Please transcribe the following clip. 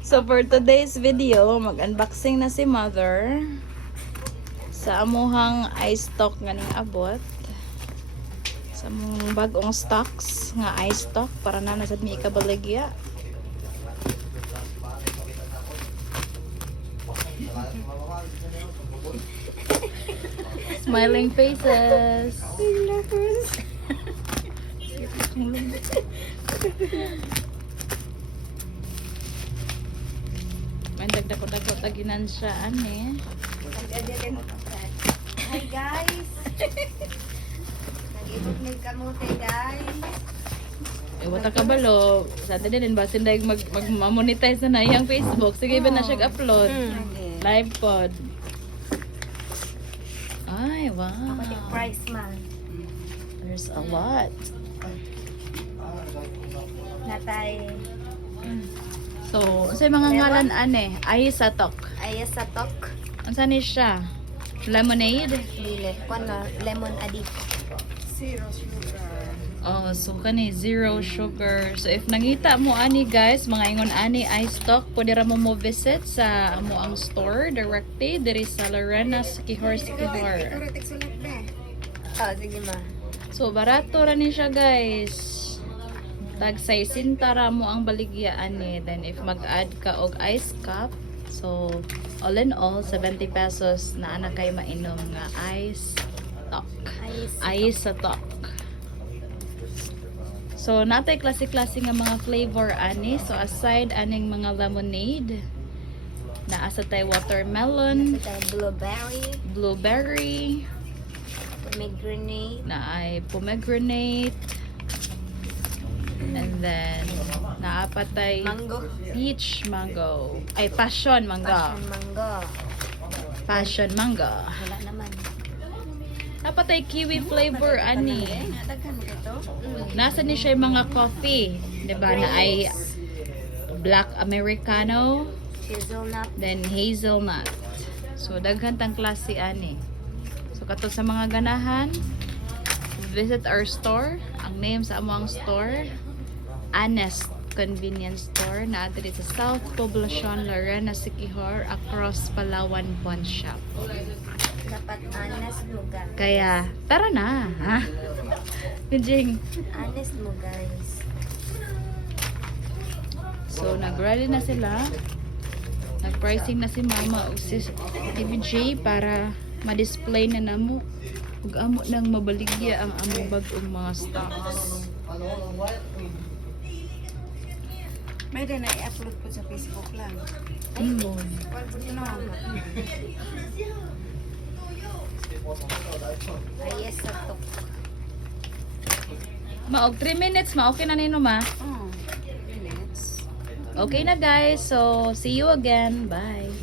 So for today's video, mag-unboxing na si Mother sa amuhang ice stock nga ning abot. Sa among bagong stocks nga ice stock para na nasad mi ikabaligya. Smiling faces. May dagdag-dagdag taginan siya ani. Hi guys! Nag-ibot may kamote guys. Wata ka balo. Sa atin din basin dahil mag-monetize na iyang Facebook. Sige ba na siya upload live pod. Ay, wow. Kapatid price man. There's a lot. Natay So, sa mga ngalan ane, ay sa tok. ayas sa tok. Unsa ni siya? Lemonade? Dili. Kono lemon adi. Oh, so kani zero sugar. So if nangita mo ani guys, mga ingon ani ice stock, pwede ra mo visit sa amo ang store directly diri sa Lorena Sikihor. Oh, sige ma. So barato ra ni siya guys. Tag 60 ra mo ang baligya ani. Then if mag-add ka og ice cup, so all in all 70 pesos na ana kay mainom nga ice stock. Ice sa tok. So, natay klase-klase nga mga flavor ani. So, aside aning mga lemonade, naasa tay watermelon, Natay blueberry, blueberry, pomegranate, naay pomegranate, and then naapatay mango, peach mango, ay passion mango, passion mango. passion mango. Wala naman. Napatay kiwi flavor ani. Daghan mo ito? Nasa ni siya yung mga coffee, 'di ba? Na ay black americano, Hazelnut. then hazelnut. So daghan tang klase ani. So kato sa mga ganahan, visit our store. Ang name sa among store, Honest Convenience Store, na diri sa South Poblacion, Lorena Sikihor, across Palawan Pawn Shop. Dapat honest mo guys. Kaya tara na, ha? Kujing. Honest mo guys. So, nag-ready na sila. Nag-pricing na si Mama o si TVJ para ma-display na namo. Ug amo nang mabaligya ang among bagong mga stocks. May din na i-upload po sa Facebook lang. Ayas sa tok. Maog 3 minutes, ma-okay na nino ma. Oh, minutes. Okay na guys, so see you again. Bye.